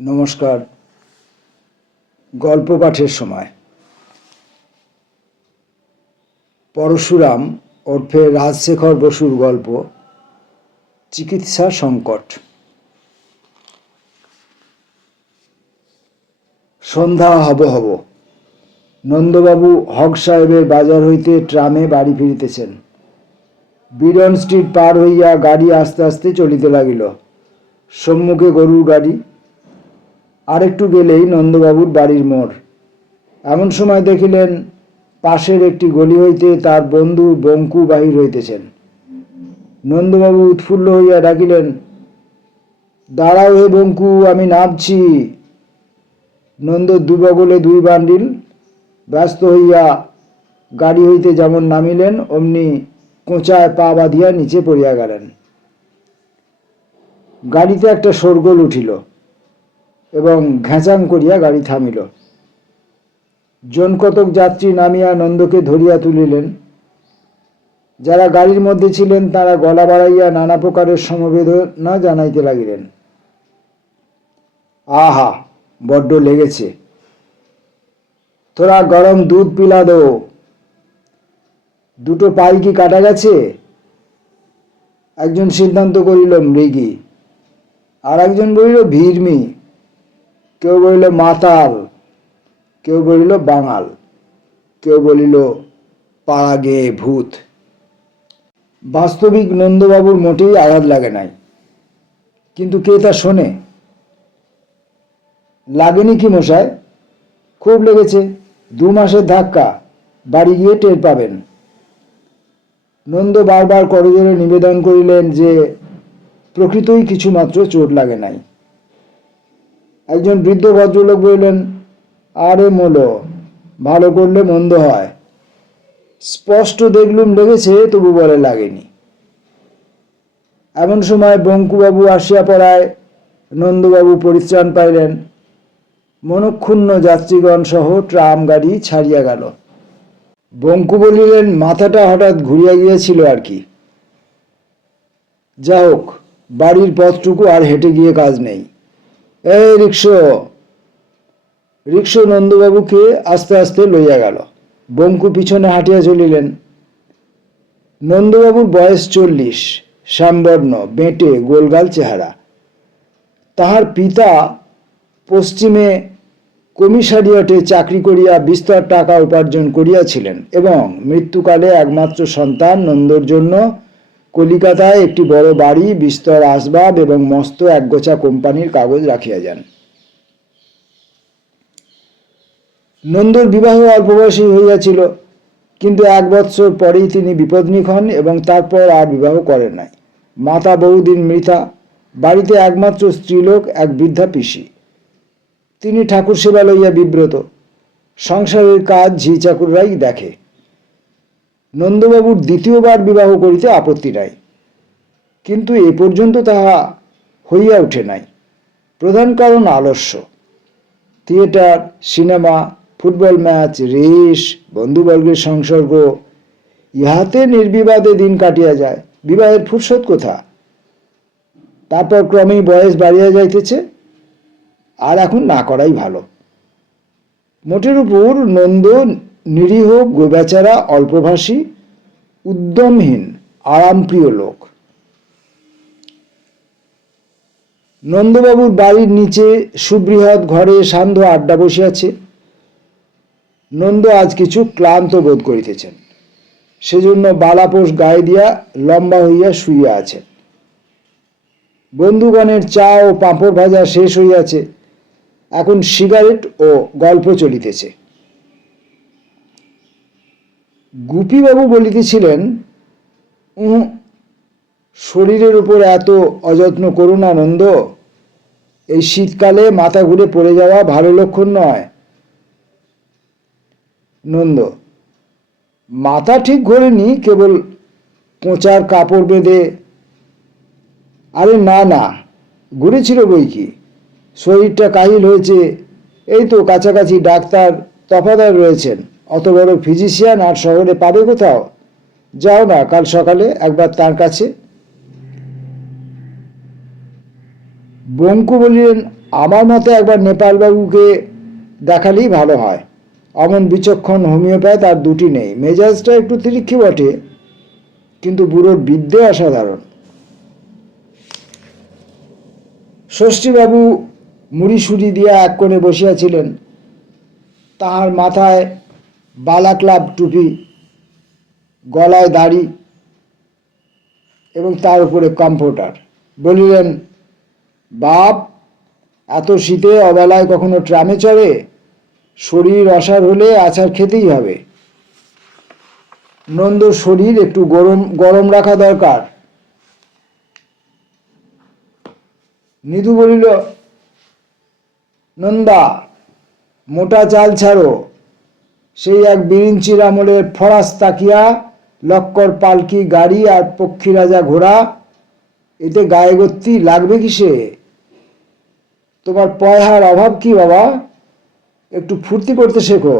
নমস্কার। গল্প পাঠের সময় পরশুরাম ওরফে রাজশেখর বসুর গল্প চিকিৎসা সংকট। সন্ধ্যা হব হব। নন্দবাবু হক সাহেবের বাজার হইতে ট্রামে বাড়ি ফিরিতেছেন। বিডন স্ট্রিট পার হইয়া গাড়ি আস্তে আস্তে চলিতে লাগিল। সম্মুখে গরুর গাড়ি। আরেকটু গেলেই নন্দবাবুর বাড়ির মোড়। এমন সময় দেখিলেন পাশের একটি গলি হইতে তার বন্ধু বঙ্কু বাহির হইতেছেন। নন্দবাবু উৎফুল্ল হইয়া ডাকিলেন, দাঁড়াও হে বঙ্কু, আমি নামছি। নন্দ দুবগলে দুই বান্ডিল। ব্যস্ত হইয়া গাড়ি হইতে যেমন নামিলেন অমনি কোঁচায় পা বাঁধিয়া নিচে পড়িয়া গেলেন। গাড়িতে একটা শোরগোল উঠিল এবং ঘ্যাঁচাং করিয়া গাড়ি থামিল। জন কতক যাত্রী নামিয়া নন্দকে ধরিয়া তুলিলেন। যারা গাড়ির মধ্যে ছিলেন তারা গলা বাড়াইয়া নানা প্রকারের সমবেদনা জানাইতে লাগিলেন। আহা, বড্ড লেগেছে, তোরা গরম দুধ পিলা দো। দুটো পাই কি কাটা গেছে? একজন সিদ্ধান্ত করিল মৃগী, আর একজন বলিল ভিড়মি, কেউ বলিল মাতাল, কেউ বলিল বাঙাল, কেউ বলিল পাড়া গেয়ে ভূত। বাস্তবিক নন্দবাবুর মোটেই আঘাত লাগে নাই, কিন্তু কে তা শোনে? লাগেনি কি মশাই? খুব লেগেছে, 2 মাসের ধাক্কা, বাড়ি গিয়ে টের পাবেন। নন্দ বারবার করজোড়ে নিবেদন করিলেন যে প্রকৃতই কিছুমাত্র চোট লাগে নাই। একজন বৃদ্ধ ভদ্রলোক বললেন, আরে মোলো, ভালো করলে মন্দ হয়, স্পষ্ট দেখলুম লেগেছে, তবু বলে লাগেনি। এমন সময় বঙ্কুবাবু আসিয়া পড়ায় নন্দবাবু পরিত্রাণ পাইলেন। মনক্ষুণ্ণ যাত্রীগণ সহ ট্রাম গাড়ি ছাড়িয়া গেল। বঙ্কু বলিলেন, মাথাটা হঠাৎ ঘুরিয়া গিয়েছিল আর কি। যা হোক, বাড়ির পথটুকু আর হেঁটে গিয়ে কাজ নেই। এই রিক্সো নন্দবাবুকে আস্তে আস্তে লইয়া গেল। বঙ্কু পিছনে হাঁটিয়া চলিলেন। নন্দবাবুর বয়স 40, শ্যামবর্ণ, বেঁটে, গোলগাল চেহারা। তাহার পিতা পশ্চিমে কমিশারিয়েটে চাকরি করিয়া বিস্তর টাকা উপার্জন করিয়াছিলেন এবং মৃত্যুকালে একমাত্র সন্তান নন্দর জন্য কলিকাতায় একটি বড় বাড়ি, বিস্তর আসবাব এবং মস্ত একগোছা কোম্পানির কাগজ রাখিয়া যান। নন্দর বিবাহ অল্প বয়সী হইয়াছিল, কিন্তু 1 বৎসর পরেই তিনি বিপত্নিক হন এবং তারপর আর বিবাহ করেন নাই। মাতা বহুদিন মৃতা। বাড়িতে একমাত্র স্ত্রীলোক এক বৃদ্ধা পিসি। তিনি ঠাকুর সেবা লইয়া বিব্রত। সংসারের কাজ ঝি চাকুররাই দেখে। নন্দবাবুর দ্বিতীয়বার বিবাহ করিতে আপত্তি নাই, কিন্তু এ পর্যন্ত তাহা হইয়া উঠে নাই। প্রধান কারণ আলস্য। Theatre, cinema, football match, race, বন্ধুবর্গের সংসর্গ, ইহাতে নির্বিবাদে দিন কাটিয়া যায়। বিবাহের ফুরসত কোথা? তারপর ক্রমেই বয়স বাড়িয়া যাইতেছে, আর এখন না করাই ভালো। মোটের উপর নন্দ নিরীহ, গোবেচারা, অল্পভাষী, উদ্যমহীন, আরামপ্রিয় লোক। নন্দবাবুর বাড়ির নিচে সুবৃহৎ ঘরে সান্ধ্য আড্ডা বসিয়াছে। নন্দ আজ কিছু ক্লান্ত বোধ করিতেছেন, সেজন্য বালাপোষ গায়ে দিয়া লম্বা হইয়া শুইয়া আছেন। বন্ধুগণের চা ও পাঁপড় ভাজা শেষ হইয়াছে। এখন সিগারেট ও গল্প চলিতেছে। গুপিবাবু বলিতেছিলেন, শরীরের উপর এত অযত্ন করো না নন্দ। এই শীতকালে মাথা ঘুরে পড়ে যাওয়া ভালো লক্ষণ নয়। নন্দ, মাথা ঠিক ঘোরেনি, কেবল কোঁচার কাপড় বেঁধে। আরে না না, ঘুরেছিল বই কি, শরীরটা কাহিল হয়েছে। এই তো কাছাকাছি ডাক্তার তফাদার রয়েছেন, অত বড় ফিজিশিয়ান আর শহরে পাবে কোথাও? যাও না, কাল সকালে একবার তার কাছে। বঙ্কু বলিলেন, আমার মতে একবার নেপালবাবুকে দেখালেই ভালো হয়। অমন বিচক্ষণ হোমিওপ্যাথ আর দুটি নেই। মেজাজটা একটু তিরিক্ষি বটে, কিন্তু বুড়োর বিদ্যে অসাধারণ। ষষ্ঠীবাবু মুড়ি সুড়ি দিয়া এক কোণে বসিয়াছিলেন। তাহার মাথায় বালাক্লাব টুপি, গলায় দাড়ি এবং তার উপরে কম্ফোর্টার। বলিলেন, বাপ, এত শীতে অবেলায় কখনো ট্রামে চড়ে? শরীর অসাড় হলে আছাড় খেতেই হবে। নন্দর শরীর একটু গরম গরম রাখা দরকার। নিধু বলিল, নন্দা, মোটা চাল ছাড়ো। সেই এক বিরিঞ্চির আমলের ফরাস তাকিয়া, লক্কর পালকি গাড়ি আর পক্ষী রাজা ঘোড়া, এতে গায়ে গত্তি লাগবে কিসে? তোমার পয়হার অভাব কি বাবা? একটু ফুর্তি করতে শেখো।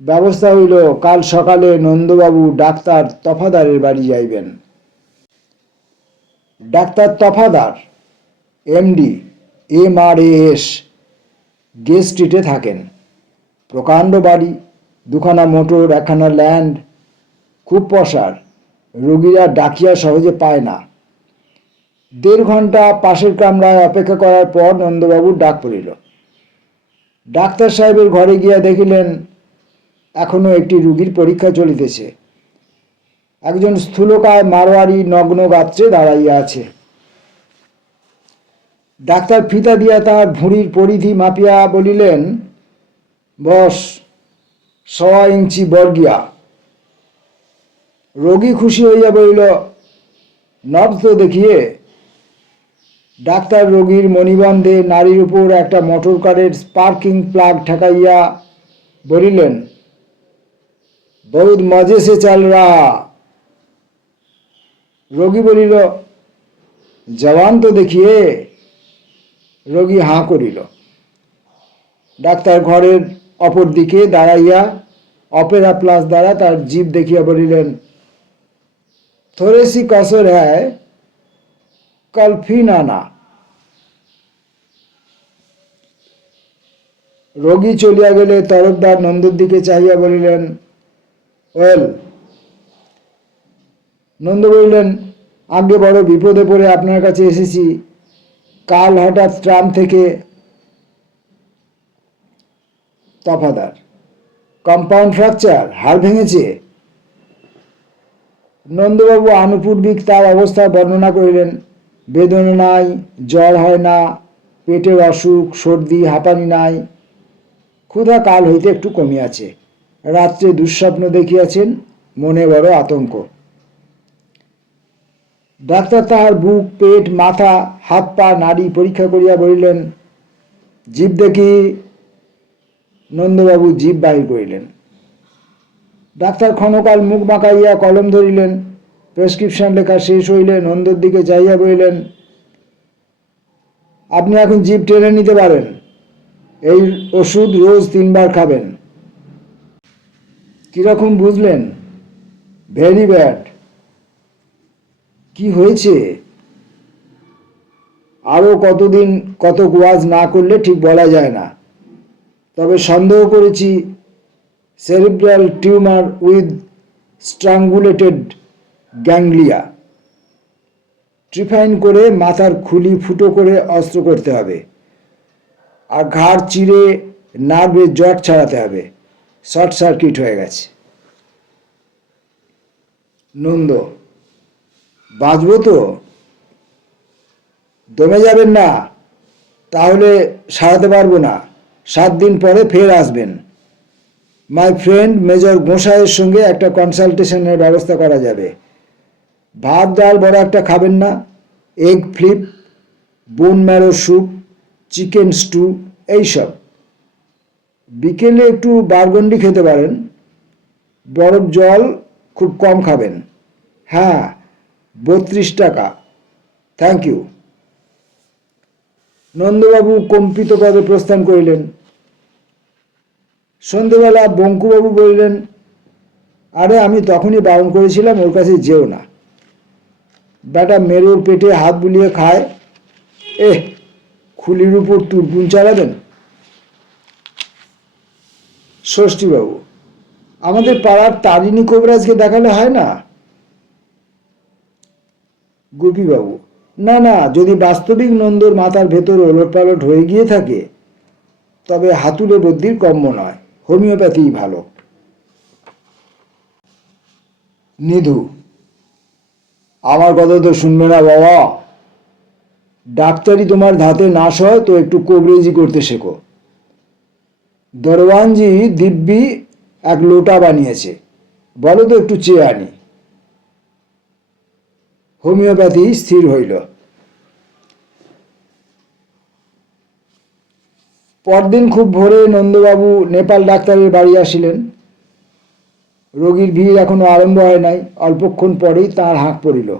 ব্যবস্থা হইল, কাল সকালে নন্দবাবু ডাক্তার তফাদারের বাড়ি যাইবেন। ডাক্তার তফাদার এমডি MRAS গে স্ট্রিটে থাকেন। প্রকাণ্ড বাড়ি, দুখানা মোটর, একখানা ল্যান্ড, খুব পসার। রোগীরা ডাকিয়া সহজে পায় না। 1.5 ঘন্টা পাশের কামরায় অপেক্ষা করার পর নন্দবাবুর ডাক পড়িল। ডাক্তার সাহেবের ঘরে গিয়া দেখিলেন এখনো একটি রুগীর পরীক্ষা চলিতেছে। একজন স্থূলকায় মারোয়ারি নগ্ন গাত্রে দাঁড়াইয়া আছে। ডাক্তার ফিতা দিয়া তাহার ভুঁড়ির পরিধি মাপিয়া বলিলেন, বস, 1.25 ইঞ্চি বর্গিয়া। রোগী খুশি হইয়া বলিল, নবস তো দেখিয়ে। ডাক্তার রোগীর মণিবন্ধে নারীর উপর একটা মোটর কারের স্পার্কিং প্লাগ ঠেকাইয়া বলিলেন, বহুত মজে সে চল রাহা। রোগী বলিল, জওয়ান তো দেখিয়ে। রোগী হাঁ করিল। ডাক্তার ঘরের অপর দিকে দাঁড়াইয়া অপেরা প্লাস দ্বারা তার জিভ দেখিয়া বলিলেন, থোড়ে সি কসর হ্যায়, কল ফিন আনা। রোগী চলিয়া গেলে তরফদার নন্দর দিকে চাহিয়া বলিলেন, ওয়েল। নন্দ বলিলেন, আগে বড় বিপদে পড়ে আপনার কাছে এসেছি। কাল হঠাৎ ট্রাম থেকে। তফাদার, কম্পাউন্ড ফ্র্যাকচার, হাড় ভেঙেছে। নন্দবাবু আনুপূর্বিক তার অবস্থা বর্ণনা করিলেন। বেদনা নাই, জ্বর হয় না, পেটের অসুখ, সর্দি, হাঁপানি নাই। ক্ষুধা কাল হইতে একটু কমিয়াছে। রাত্রে দুঃস্বপ্ন দেখিয়াছেন, মনে বড় আতঙ্ক। ডাক্তার তাহার বুক, পেট, মাথা, হাত পা, নাড়ি পরীক্ষা করিয়া বলিলেন, জিভ দেখি। নন্দবাবু জিভ বাহির করিলেন। ডাক্তার ক্ষণকাল মুখ বাঁকাইয়া কলম ধরিলেন। প্রেসক্রিপশন লেখা শেষ হইলে নন্দর দিকে চাইয়া বলিলেন, আপনি এখন জিভ টেনে নিতে পারেন। এই ওষুধ রোজ 3 বার খাবেন। কিরকম বুঝলেন? Very bad. কি হয়েছে? আরো কতদিন কত ওয়াজ না করলে ঠিক বলা যায় না। তবে সন্দেহ করেছি সেরিব্রাল টিউমার উইথ স্ট্রাঙ্গুলেটেড গ্যাংলিয়া। ট্রিফাইন করে মাথার খুলি ফুটো করে অস্ত্র করতে হবে, আর ঘাড় চিরে নার্ভের জট ছাড়াতে হবে। শর্ট সার্কিট হয়ে গেছে। নন্দ, বাঁচব তো? দমে যাবেন না, তাহলে সারাতে পারবো না। 7 দিন পরে ফের আসবেন। মাই ফ্রেন্ড মেজর গোসাইয়ের সঙ্গে একটা কনসালটেশনের ব্যবস্থা করা যাবে। ভাত ডাল বড় একটা খাবেন না। Egg flip, bone marrow soup, chicken stew, এইসব। বিকেলে একটু বারগন্ডি খেতে পারেন। বরফ জল খুব কম খাবেন। হ্যাঁ, 32 টাকা। Thank you. নন্দবাবু কম্পিত পদে প্রস্থান করিলেন। সন্ধেবেলা বঙ্কুবাবু বললেন, আরে আমি তখনই বারণ করেছিলাম, ওর কাছে যেও না। বেটা মেরোর পেটে হাত বুলিয়ে খায়, খুলির উপর তুরপুন চালাবেন? ষষ্ঠীবাবু, আমাদের পাড়ার তারিণী কবিরাজকে দেখালে হয় না? গোপীবাবু, না না, যদি বাস্তবিক নন্দর মাথার ভেতর ওলটপালট হয়ে গিয়ে থাকে তবে হাতুড়ে বুদ্ধির কম্য নয়, হোমিওপ্যাথিই ভালো। নিধু, আমার কথা তো শুনবে না বাবা। ডাক্তারি তোমার ধাতে নাশ হয় তো একটু কবরেজি করতে শেখো। দরওয়ানজি দিব্যি এক লোটা বানিয়েছে, বলো তো একটু চেয়ে আনি। হোমিওপ্যাথি স্থির হইল। পরদিন খুব ভোরে নন্দবাবু নেপাল ডাক্তারের বাড়ি আসিলেন। রোগীর ভিড় এখনো আরম্ভ হয় নাই, অল্পক্ষণ পরেই তাঁর হাঁক পড়িল।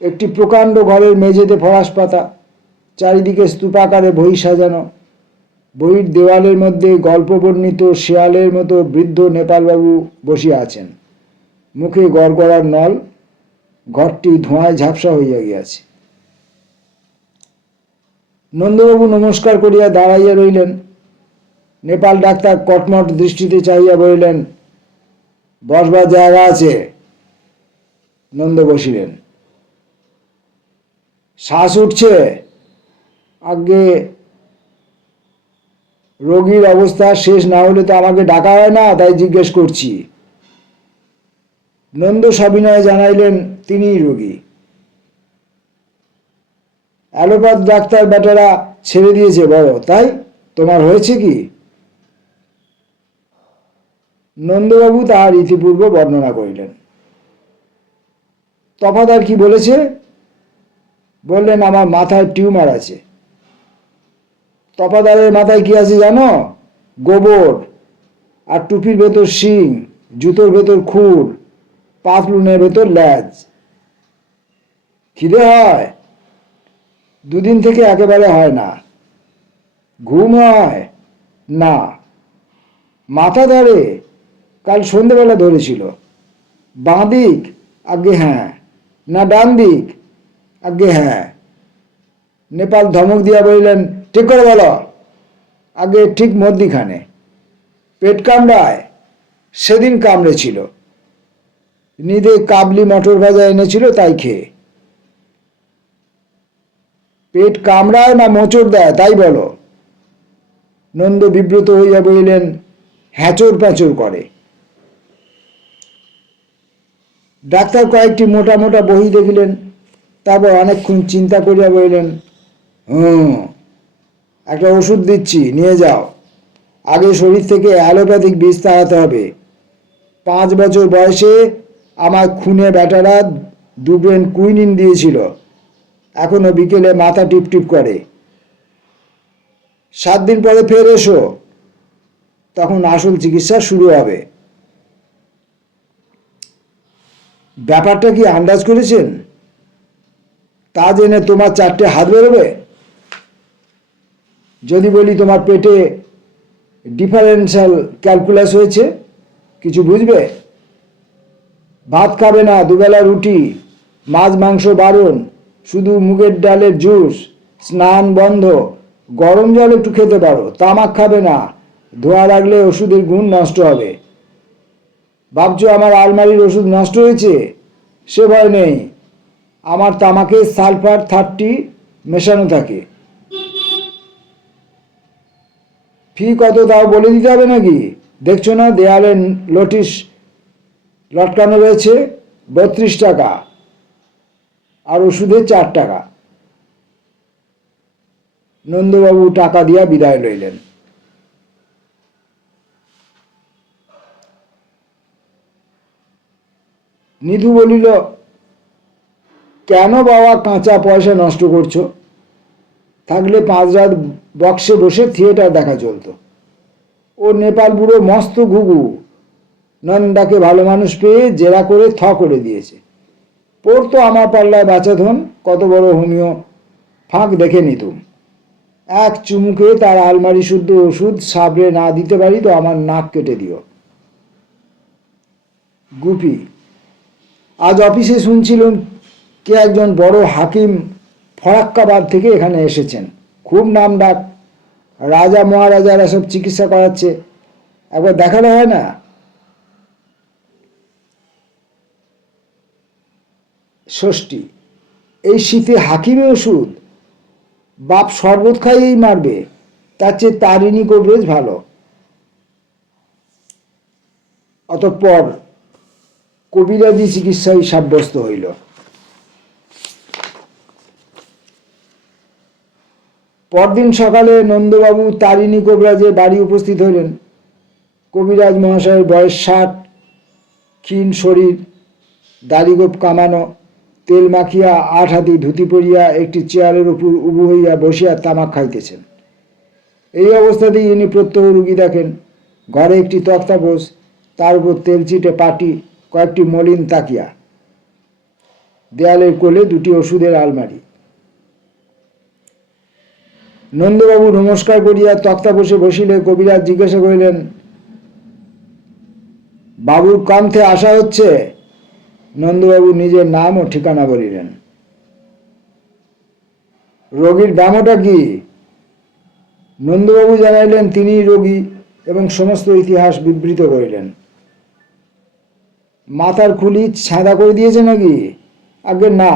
একটি প্রকাণ্ড ঘরের মেঝেতে ফরাস পাতা, চারিদিকে স্তূপাকারে বই সাজানো। বইয়ের দেওয়ালের মধ্যে গল্পবর্ণিত শেয়ালের মতো বৃদ্ধ নেপালবাবু বসিয়া আছেন, মুখে গড়গড়ার নল। ঘরটি ধোঁয়ায় ঝাপসা হইয়া গিয়াছে। নন্দবাবু নমস্কার করিয়া দাঁড়াইয়া রইলেন। নেপাল ডাক্তার কটমট দৃষ্টিতে চাহিয়া বলিলেন, বসবার জায়গা আছে? নন্দ বসিলেন। শ্বাস উঠছে? আগে রোগীর অবস্থা শেষ না হলে তো আমাকে ডাকা হয় না, তাই জিজ্ঞেস করছি। নন্দ সবিনয়ে জানাইলেন তিনিই রোগী। অ্যালোপ্যাথ ডাক্তার বেটারা ছেড়ে দিয়েছে বড়, তাই তোমার হয়েছে কি? নন্দবাবু তাহার ইতিপূর্ব বর্ণনা করিলেন। তফাৎ আর কি বলেছে? বললেন, আমার মাথায় টিউমার আছে। তফাদারের মাথায় কি আছে জানো? গোবর, আর টুপির ভেতর শিং, জুতোর ভেতর খুর, পাতলুনের ভেতর ল্যাজ। খিদে হয়? দুদিন থেকে একেবারে হয় না। ঘুম হয় না। মাথা ধরে? কাল সন্ধেবেলা ধরেছিল। বাঁ দিক? আগে হ্যাঁ। না ডান দিক? আগে হ্যাঁ। নেপাল ধমক দিয়া বললেন, ঠিক করে বলো। আগে ঠিক মধ্যিখানে। পেট কামড়ায়? সেদিন কামড়েছিল। নিদে কাবলি মটর ভাজা এনেছিল, তাই খেয়ে। পেট কামড়ায় না মোচড় দেয় তাই বলো। নন্দ বিব্রত হইয়া বলিলেন, হ্যাঁচড় প্যাঁচড় করে। ডাক্তার কয়েকটি মোটা মোটা বহি দেখিলেন, তারপর অনেকক্ষণ চিন্তা করিয়া বলিলেন, একটা ওষুধ দিচ্ছি, নিয়ে যাও। আগে শরীর থেকে অ্যালোপ্যাথিক বীজ তাড়াতে হবে। 5 বছর বয়সে আমার খুনে বেটারা 2 ব্রেন কুইনিন দিয়েছিল, এখনো বিকেলে মাথা টিপটিপ করে। 7 দিন পরে ফের এসো, তখন আসল চিকিৎসা শুরু হবে। ব্যাপারটা কি আন্দাজ করেছেন? তা জেনে তোমার 4টে হাত বেরোবে। যদি বলি তোমার পেটে ডিফারেন্সিয়াল ক্যালকুলাস হয়েছে, কিছু বুঝবে? ভাত খাবে না, দুবেলা রুটি, মাছ মাংস বারণ, শুধু মুগের ডালের জুস, স্নান বন্ধ, গরম জল একটু খেতে পারো, তামাক খাবে না, ধোঁয়া লাগলে ওষুধের গুণ নষ্ট হবে। ভাবছো আমার আলমারির ওষুধ নষ্ট হয়েছে? সে ভয় নেই, আমার তামাকে সালফার 30 মেশানো থাকে। ফি কত তাও বলে দিতে হবে নাকি? দেখছো না দেয়ালে নোটিশ লটকানো রয়েছে, 32 টাকা, আর ওষুধে 4 টাকা। নন্দবাবু টাকা দিয়া বিদায় লইলেন। নিধু বলিল, কেন বাবা কাঁচা পয়সা নষ্ট করছো? থাকলে 5 রাত বক্সে বসে থিয়েটার দেখা চলতো। ও নেপাল বুড়ো মস্ত ঘুঘু, নন্দাকে ভালো মানুষ পেয়ে জেরা করে করে দিয়েছে। পড়তো আমার পাল্লায় বাঁচাধন, কত বড় হোমিও ফাঁক দেখে নিতুম। এক চুমুকে তার আলমারি শুদ্ধ ওষুধ সাবড়ে না দিতে পারি তো আমার নাক কেটে দিও। গুপি, আজ অফিসে শুনছিলাম কে একজন বড় হাকিম ফরাক্কাবাদ থেকে এখানে এসেছেন। খুব নাম ডাক, রাজা মহারাজারা সব চিকিৎসা করাচ্ছে, একবার দেখানো হয় না? ষষ্ঠী, এই শীতে হাকিমে ওষুধ, বাপ শরবত খাইয়েই মারবে, তার চেয়ে তারিণী কবরেজ ভালো। অতঃপর কবিরাজি চিকিৎসাই সাব্যস্ত হইল। পরদিন সকালে নন্দবাবু তারিণী কবিরাজের বাড়ি উপস্থিত হইলেন। কবিরাজ মহাশয়ের বয়স 60, ক্ষীণ শরীর, দাড়িগোপ কামানো, তেল মাখিয়া 8 হাতি ধুতি পরিয়া একটি চেয়ারের উপর উবু হইয়া বসিয়া তামাক খাইতেছেন। এই অবস্থাতেই ইনি প্রত্যহ রুগী দেখেন। ঘরে একটি তক্তাপোষ, তার উপর তেলচিটে পাটি, কয়েকটি মলিন তাকিয়া, দেয়ালের কোলে 2টি ওষুধের আলমারি। নন্দবাবু নমস্কার করিয়া তক্তাপোষে বসিলে কবিরাজ জিজ্ঞাসা করিলেন, বাবুর কান্থে আসা হচ্ছে? নন্দবাবু নিজের নাম ও ঠিকানা বলিলেন। রোগীর ব্যামোটা কি? নন্দবাবু জানাইলেন তিনি রোগী এবং সমস্ত ইতিহাস বিবৃত করিলেন। মাথার খুলি ছাঁদা করে দিয়েছে নাকি? আগে না।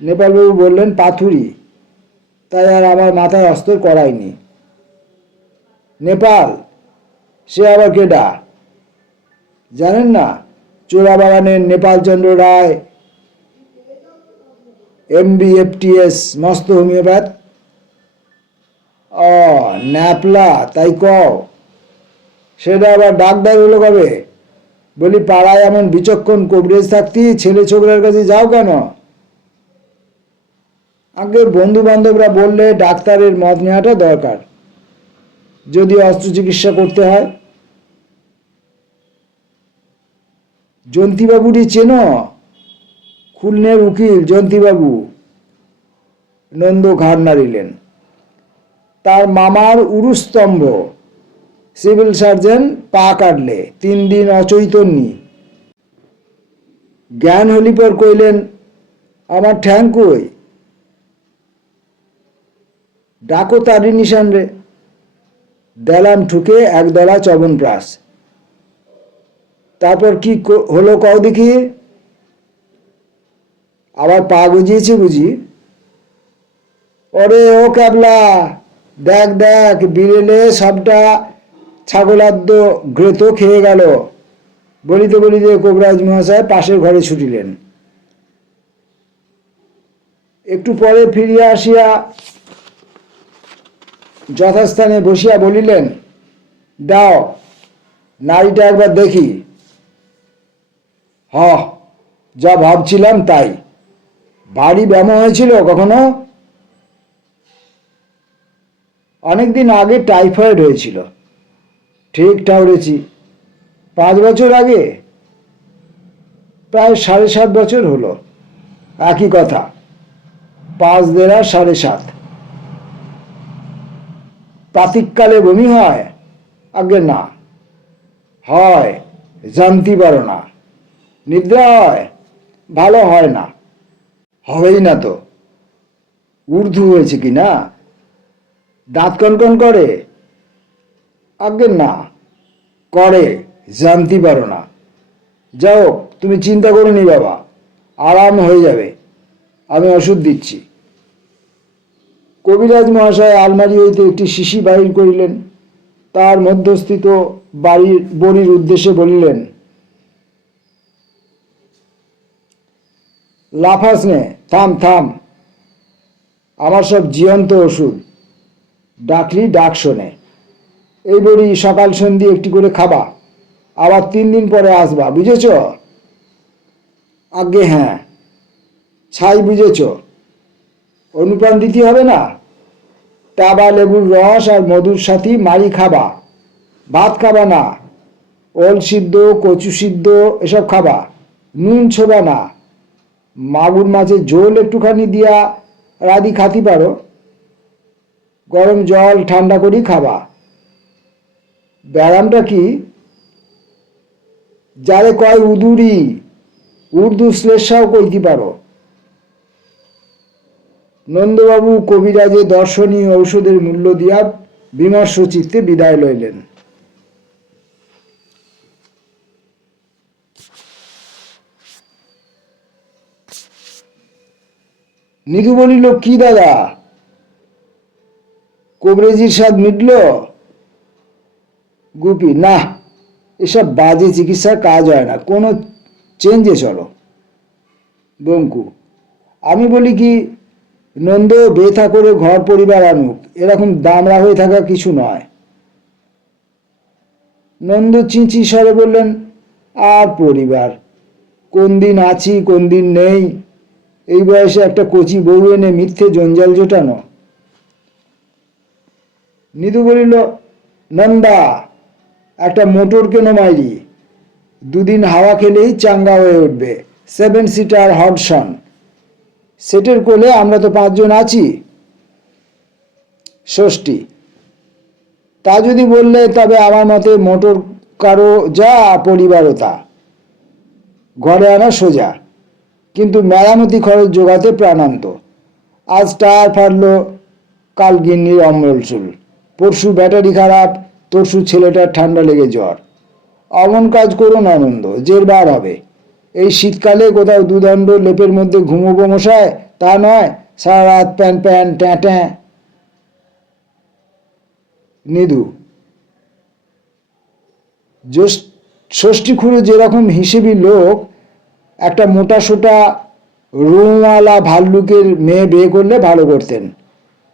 নেপালবাবু বললেন পাথুরি, তাই আর আমার মাথায় অস্তর করায়নি। নেপাল? সে আবার কেডা? জানেন না? চোরাবাগানের নেপালচন্দ্র রায়, MBFTS, মস্ত হোমিওপ্যাথ। ও ন্যাপলা, তাই কও? সেটা আবার ডাক্তার হলো কবে? বলি, পাড়ায় এমন বিচক্ষণ কবিরাজ থাকতি ছেলে ছোকরার কাছে যাও কেন? আগে বন্ধু বান্ধবরা বললে ডাক্তারের মত নেওয়াটা দরকার, যদি অস্ত্র চিকিৎসা করতে হয়। জন্তিবাবুটি চেনো? খুলনের উকিল জন্তিবাবু। নন্দ ঘাড় নাড়িলেন। তার মামার উরুস্তম্ভ, সিভিল সার্জন, পা কাটলে 3 দিন অচৈতন্যী। জ্ঞান হলি পর কইলেন, আমার ঠ্যাং কই? ডাকো তারি নিশান রে। দেলাম ঠুকে 1 দলা চবনপ্রাশ। তারপর কি হলো কও দেখি? আবার পা গজিয়েছে বুঝি? ওরে ও ক্যাবলা, দেখ দেখ, বিড়েলে সবটা ছাগলাদ্য ঘ্রেত খেয়ে গেল। বলিতে বলিতে কবিরাজ মহাশয় পাশের ঘরে ছুটিলেন। একটু পরে ফিরিয়া আসিয়া যথাস্থানে বসিয়া বলিলেন, দাও নাড়িটা একবার দেখি। যা ভাবছিলাম তাই। ভারী ব্যায়াম হয়েছিল কখনো? অনেকদিন আগে টাইফয়েড হয়েছিল। ঠিক ঠাউরেছি। 5 বছর আগে? প্রায় 7.5 বছর হলো। একই কথা, 5 দেড়া 7.5। প্রাতিককালে বমি হয়? আগে না। হয়, জানতে পারো না। নিদ্রা হয়? ভালো হয় না। হবেই না তো। ঊর্ধ্ব হয়েছে কি না? দাঁত কনকন করে? আগে না। করে, জানতে পারো না। যাও, তুমি চিন্তা করো নি বাবা, আরাম হয়ে যাবে। আমি ওষুধ দিচ্ছি। কবিরাজ মহাশয় আলমারি হইতে একটি শিশি বাহির করিলেন। তার মধ্যস্থিত বড়ির উদ্দেশ্যে বলিলেন, লাফাস নে, থাম থাম। আমার সব জিয়ন্ত ওষুধ, ডাকলি ডাক শোনে। এই বড়ি সকাল সন্ধি একটি করে খাবা, আবার 3 দিন পরে আসবা, বুঝেছ? আগে হ্যাঁ। ছাই বুঝেছ? অনুপান দিতে হবে না। টাবা লেবুর রস আর মধুর সাথে মারি খাবা। ভাত খাবা না। ওল সিদ্ধ, কচু সিদ্ধ এসব খাবা। নুন ছোবা না। মাগুর মাছের ঝোল একটুখানি দিয়া রাধি খাতি পারো। গরম জল ঠান্ডা করি খাবা। ব্যায়ামটা কি? যারে কয় উদুরি, উর্দু শ্লেষাও কইতে পারো। নন্দবাবু কবিরাজে দর্শনী ঔষধের মূল্য দিয়া বিমর্ষ চিত্তে বিদায় লইলেন। নিধু বলিল, কি দাদা, কবিরাজির স্বাদ মিটল? গুপি, না, এসব বাজে চিকিৎসার কাজ হয় না, কোনো চেঞ্জে চলো। বঙ্কু, আমি বলি কি, নন্দ বেথা করে ঘর পরিবার আনুক, এরকম দামড়া হয়ে থাকা কিছু নয়। নন্দ চিঁচি স্বরে বললেন, আর পরিবার, কোন দিন আছি কোন দিন নেই, এই বয়সে একটা কচি বউ এনে মিথ্যে জঞ্জাল জোটানো। নিধু বলিল, নন্দা, একটা মোটর কেন মাইরি, দুদিন হাওয়া খেলেই চাঙ্গা হয়ে উঠবে, 7 সিটার হডসন, সেটের কোলে আমরা তো 5 জন আছি। ষষ্ঠী, তা যদি বললে তবে আমার মতে মোটর কারো যা পরিবারও তা, ঘরে আনা সোজা, কিন্তু মেরামতি খরচ জোগাতে প্রাণান্ত। আজ টায়ার ফাটলো, কাল গিন্নির অম্বল চুল, পরশু ব্যাটারি খারাপ, তরশু ছেলেটার ঠান্ডা লেগে জ্বর। অমন কাজ করুন আনন্দ, জের বার হবে। এই শীতকালে কোথাও দুদণ্ড লেপের মধ্যে ঘুমোবো মশায়, তা নয়, সারা রাত প্যান প্যান ট্যাঁ ট্যাঁ। নিধু, ষষ্ঠী খুঁড়ো যেরকম হিসেবি লোক, একটা মোটা সোটা রুমওয়ালা ভাল্লুকের মেয়ে বিয়ে করলে ভালো করতেন,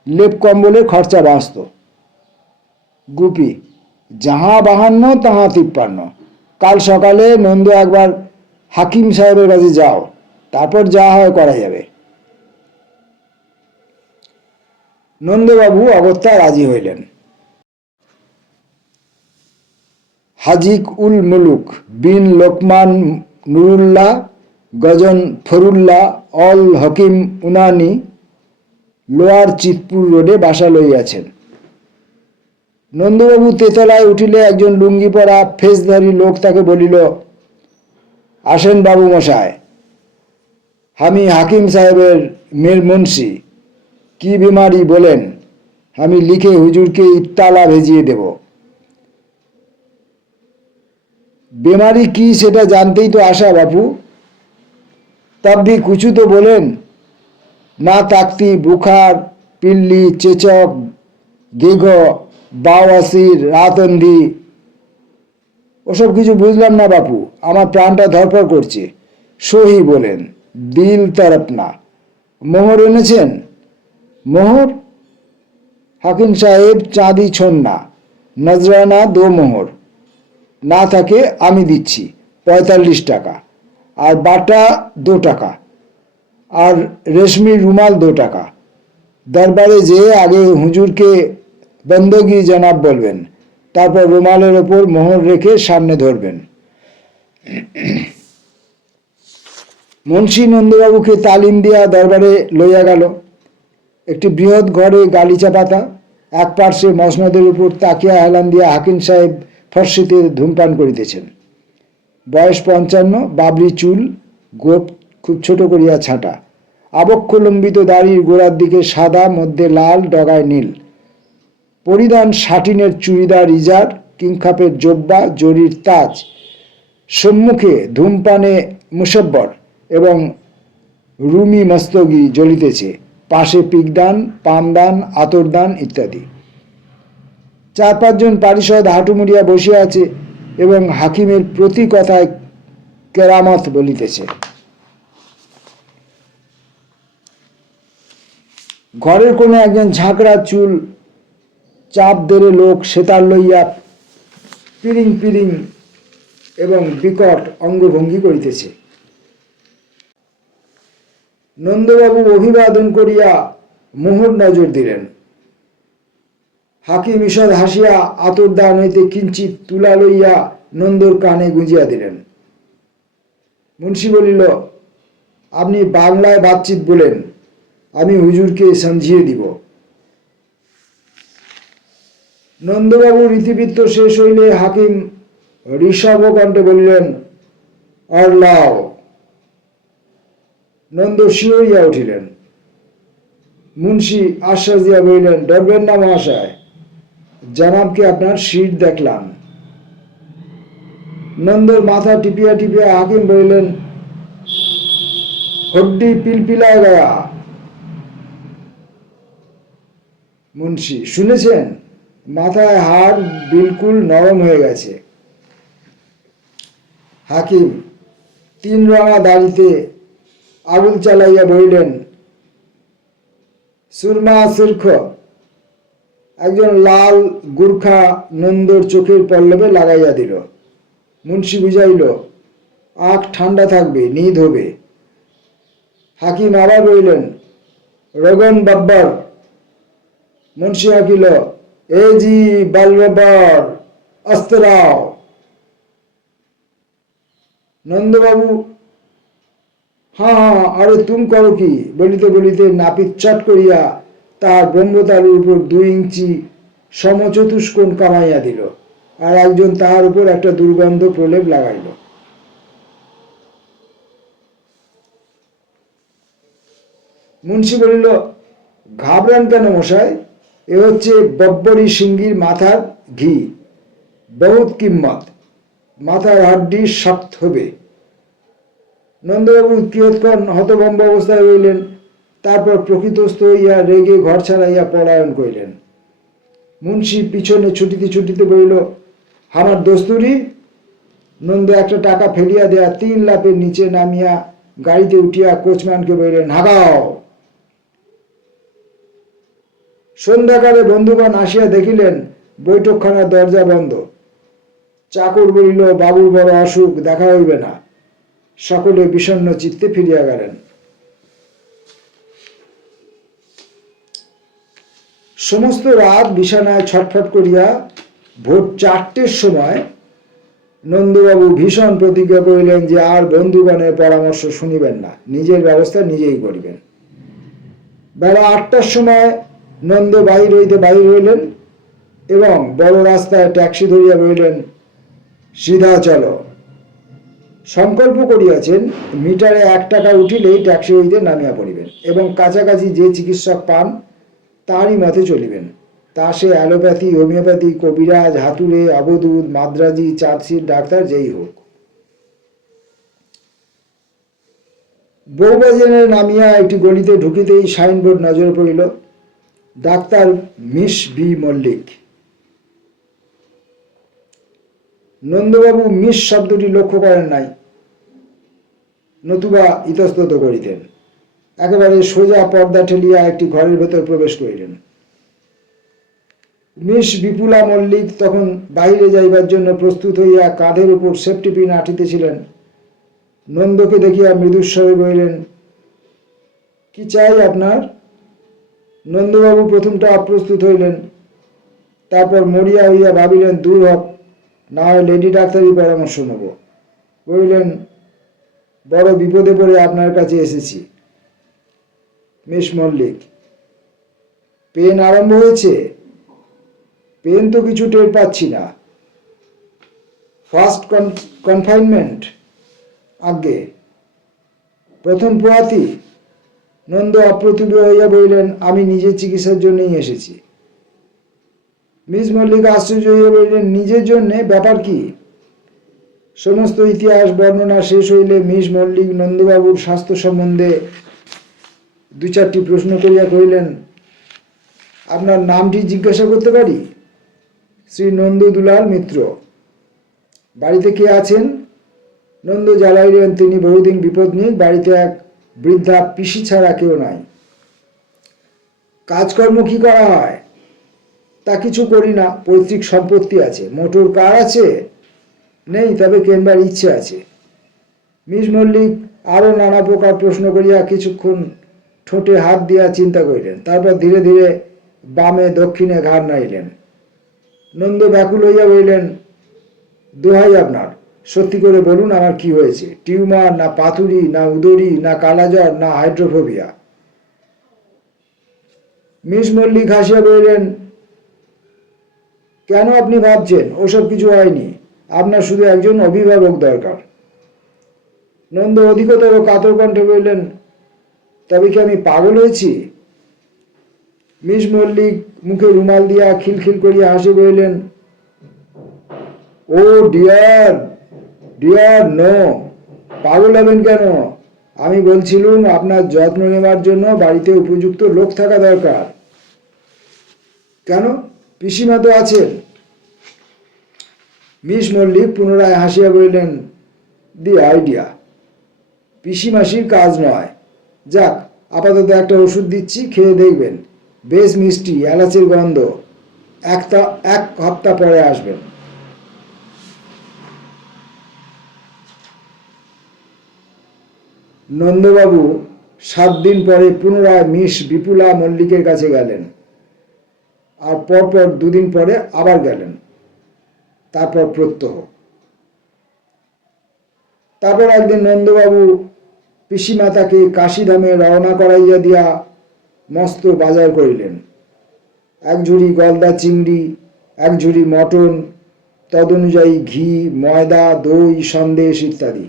লেপ কম্বলের খরচা বাঁচত। গুপি, যাহা 52 তাহা 53। কাল সকালে নন্দ একবার হাকিম সাহেবের কাছে যাও, তারপর যা হয় করা যাবে। নন্দবাবু অগত্যা রাজি হইলেন। হাজিক উল মুলুক বিন লোকমান নুরুল্লাহ গজন ফরুল্লাহ অল হকিম উনানি লোয়ার চিতপুর রোডে বাসা লইয়াছেন। নন্দবাবু তেতলায় উঠিলে একজন লুঙ্গি পরা ফেসধারী লোক তাকে বলিল, আসেন বাবু মশায়, আমি হাকিম সাহেবের মেয়ের মুন্সি, কি বিমারি বলেন, আমি লিখে হুজুরকে ইত্তালা ভেজিয়ে দেব। বেমারি কি সেটা জানতেই তো আসা বাপু। तब भी कुछ तो बोलेन, ना ताकती, बुखार, पिल्ली, चेचक, গেঘ, বাওয়াসির, রাতন্ধি, ওসব কিছু বুঝলাম না বাপু, আমার প্রাণটা ধরপড় করছে। সহি বলেন, দিল তরফ না। মোহর এনেছেন? মোহর? হাকিম সাহেব চাঁদি ছোন না, নজরানা 2 মোহর, না থাকে আমি দিচ্ছি 45 টাকা, আর বাটা 2 টাকা, আর রেশমি রুমাল 2 টাকা। দরবারে যেয়ে আগে হুজুরকে বন্দগি জনাব বলবেন, তারপর রুমালের ওপর মোহর রেখে সামনে ধরবেন। মুন্সি নন্দবাবুকে তালিম দিয়া দরবারে লইয়া গেল। একটি বৃহৎ ঘরে গালিচা পাতা, এক পার্শ্বে মসনদের উপর তাকিয়া হেলান দিয়া হাকিম সাহেব ফর্সিতে ধূমপান করিতেছেন। বয়স 55, বাবরি চুল, গোপ খুব ছোট করিয়া ছাঁটা, আবক্ষলম্বিত দাড়ির গোড়ার দিকে সাদা, মধ্যে লাল, ডগায় নীল। পরিধান শাটিনের চুড়িদার ইজার, কিংখাপের জোব্বা, জরির তাজ। সম্মুখে ধূমপানে মুসব্বর এবং রুমি মস্তগি জ্বলিতেছে, পাশে পিকদান, পামদান, আতরদান ইত্যাদি। 4-5 জন পারিষদ হাঁটুমুড়িয়া বসিয়া আছে এবং হাকিমের প্রতি কথায় কেরামত বলিতেছে। ঘরের কোণে একজন ঝাঁকড়া চুল, চাপ দেড়ে লোক সেতার লইয়া পিরিং পিরিং এবং বিকট অঙ্গভঙ্গি করিতেছে। নন্দবাবু অভিবাদন করিয়া মোহর নজর দিলেন। হাকিম ঈষৎ হাসিয়া আতরদান হইতে কিঞ্চিত তুলা লইয়া নন্দর কানে গুঁজিয়া দিলেন। মুন্সি বলিল, আপনি বাংলায় বাতচিত বলেন, আমি হুজুরকে সমঝিয়ে দিব। নন্দবাবুর ইতিবৃত্ত শেষ হইলে হাকিম ঋষভ কণ্ঠে বলিলেন, আর লাও। নন্দ শিহরিয়া উঠিলেন। মুন্সি আশ্বাস দিয়া বললেন, ডরবেন না মহাশয়, জানাবকে আপনার সিট দেখলাম। নন্দর মাথা টিপিয়া টিপিয়া হাকিম বললেন, হড্ডি পিলপিলা গয়া। মুন্সি, শুনেছেন? মাথায় হাড় বিলকুল নরম হয়ে গেছে। হাকিম তিন রাঙা দাড়িতে আগুল চালাইয়া বললেন, সুরমা সুরখ। একজন লাল গুর্খা নন্দর চোখের পল্লবে লাগাইয়া দিল। মুন্সি বুঝাইল, আখ ঠান্ডা থাকবে, নিদ হবে। হাকিম আবার বললেন, রগন বাব্বর। মুন্সি হাকিল, এ জি বাল বাব্বর, অস্তরাও। নন্দবাবু, হ্যাঁ, আরে তুম করো কি বলিতে বলিতে নাপিত চট করিয়া তার ব্রহ্মতালুর উপর 2 ইঞ্চি সমচতুষ্কোণ কামাইয়া দিল, আর একজন তাহার উপর একটা দুর্গন্ধ প্রলেপ লাগাইল। মুন্সি বলিল, ঘাবড়ান কেন মশাই? এ হচ্ছে বব্বরি সিঙ্গির মাথার ঘি, বহুত কিম্মত, মাথার হাড্ডি শক্ত হবে। নন্দবাবু কিয়ৎক্ষণ হতভম্ব অবস্থায় রইলেন, তারপর প্রকৃতস্থ হইয়া রেগে ঘর ছাড়াইয়া পলায়ন করিলেন। মুন্সি পিছনে ছুটিতে ছুটিতে বলিল, আমার দস্তুরি। নন্দ একটা টাকা ফেলিয়া দেয়া 3 লাফের নিচে নামিয়া গাড়িতে উঠিয়া কোচম্যানকে বলিলেন, হাগাও। সন্ধ্যাকালে বন্ধুগণ আসিয়া দেখিলেন বৈঠকখানার দরজা বন্ধ। চাকর বলিল, বাবুর বড় অসুখ, দেখা হইবে না। সকলে বিষণ্ণ চিত্তে ফিরিয়া গেলেন। সমস্ত রাত বিছানায় ছটফট করিয়া ভোর 4টের সময় নন্দবাবু ভীষণ প্রতিজ্ঞা করিলেন যে আর বন্ধুগণের পরামর্শ শুনিবেন না, নিজের ব্যবস্থা নিজেই করিবেন। বেলা 8টার সময় নন্দ বাহির হইতে বাহির হইলেন এবং বড় রাস্তায় ট্যাক্সি ধরিয়া বলিলেন, সিধা চলো। সংকল্প করিয়াছেন মিটারে 1 টাকা উঠিলেই ট্যাক্সি হইতে নামিয়া পড়িবেন এবং কাছাকাছি যে চিকিৎসক পান তারই মতে চলিবেন। তা সে অ্যালোপ্যাথি, হোমিওপ্যাথি, কবিরাজ, হাতুড়ে, অবধূত, মাদ্রাজি, চার্চির ডাক্তার যেই হোক। বউবাজারে নামিয়া একটি গলিতে ঢুকিতেই সাইনবোর্ড নজরে পড়িল, doctor miss B Mallick. নন্দবাবু miss শব্দটি লক্ষ্য করেন নাই, নতুবা ইতস্তত করিতেন। একেবারে সোজা পর্দা ঠেলিয়া একটি ঘরের ভেতর প্রবেশ করিলেন। মিস বিপুলা মল্লিক তখন বাহিরে যাইবার জন্য প্রস্তুত হইয়া কাঁধের উপর সেফটি পিন আঁটিতেছিলেন। নন্দকে দেখিয়া মৃদুস্বরে বলিলেন, কি চাই আপনার? নন্দবাবু প্রথমটা অপ্রস্তুত হইলেন, তারপর মরিয়া হইয়া ভাবিলেন, দূর হোক, না হয় লেডি ডাক্তারই পরামর্শ নেব। বলিলেন, বড় বিপদে পড়ে আপনার কাছে এসেছি। মিস মল্লিক, পেন আরম্ভ হয়েছে? পেন তো কিছু টের পাচ্ছি না। First confinement? আগে প্রথম পোয়াতি? নন্দ অপ্রতিভ হইয়া বলিলেন, আমি নিজের চিকিৎসার জন্যই এসেছি। মিস মল্লিক আশ্চর্য হইয়া বলিলেন, নিজের জন্যে? ব্যাপার কি? সমস্ত ইতিহাস বর্ণনা শেষ হইলে মিস মল্লিক নন্দবাবুর স্বাস্থ্য সম্বন্ধে 2-4টি প্রশ্ন করিয়া কহিলেন, আপনার নামটি জিজ্ঞাসা করতে পারি? শ্রী নন্দ দুলাল মিত্র। বাড়িতে কে আছেন? নন্দ জ্বালাইলেন, তিনি বহুদিন বিপদ নিয়ে বাড়িতে এক বৃদ্ধা পিসি ছাড়া কেউ নাই। কাজকর্ম কি করা হয়? তা কিছু করি না, পৈতৃক সম্পত্তি আছে। মোটর কার আছে? নেই, তবে কেনবার ইচ্ছে আছে। মিস মল্লিক আরো নানা প্রকার প্রশ্ন করিয়া কিছুক্ষণ ঠোঁটে হাত দিয়া চিন্তা করিলেন, তারপর ধীরে ধীরে বামে দক্ষিণে ঘাড় নাড়িলেন। নন্দ ব্যাকুল হইয়া বলিলেন, দোহাই আপনার, সত্যি করে বলুন আমার কি হয়েছে? টিউমার, না পাথুরি, না উদরি, না কালাজ্বর, না হাইড্রোফোবিয়া? মিস মল্লিক হাসিয়া বলিলেন, কেন আপনি ভাবছেন ওসব কিছু হয়নি? আপনার শুধু একজন অভিভাবক দরকার। নন্দ অধিকতর কাতর কণ্ঠে বললেন, তবে কি আমি পাগল হয়েছি? মিস মল্লিক মুখে রুমাল দিয়া খিলখিল করিয়া হাসি করিলেন, ও ডিয়ার ডিয়ার নো, পাগল হবেন কেন? আমি বলছিলুম আপনার যত্ন নেবার জন্য বাড়িতে উপযুক্ত লোক থাকা দরকার। কেন, পিসিমা তো আছেন। মিস মল্লিক পুনরায় হাসিয়া বলিলেন, দি আইডিয়া, পিসিমাসির কাজ নয়। যাক, আপাতত একটা ওষুধ দিচ্ছি, খেয়ে দেখবেন, বেশ মিষ্টি, এলাচের গন্ধ। এক হপ্তাহ পরে আসবেন। নন্দবাবু 7 দিন পরে পুনরায় মিস বিপুলা মল্লিকের কাছে গেলেন, আর পরপর 2 দিন পরে আবার গেলেন। তারপর প্রত্যহ। তারপর একদিন নন্দবাবু পিসিমাতাকে কাশিধামে রওনা করাইয়া দিয়া মস্ত বাজার করিলেন। 1 ঝুড়ি গলদা চিংড়ি, 1 ঝুড়ি মটন, তদনুযায়ী ঘি, ময়দা, দই, সন্দেশ ইত্যাদি।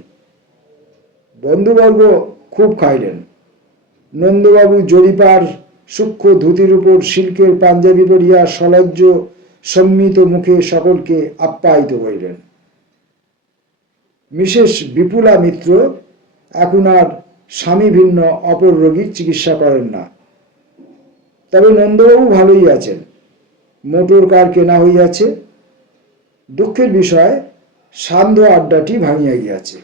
বন্ধুবর্গ খুব খাইলেন। নন্দবাবু জরিপার সূক্ষ্ম ধুতির উপর সিল্কের পাঞ্জাবি পরিয়া সলজ্জ সম্মিত মুখে সকলকে আপ্যায়িত করিলেন। মিসেস বিপুলা মিত্র এখন আর স্বামী ভিন্ন অপর রোগীর চিকিৎসা করেন না। তবে নন্দবাবু ভালোই আছেন। মোটর কার কেনা হইয়াছে। দুঃখের বিষয়, সান্ধ্য আড্ডাটি ভাঙিয়া গিয়াছে।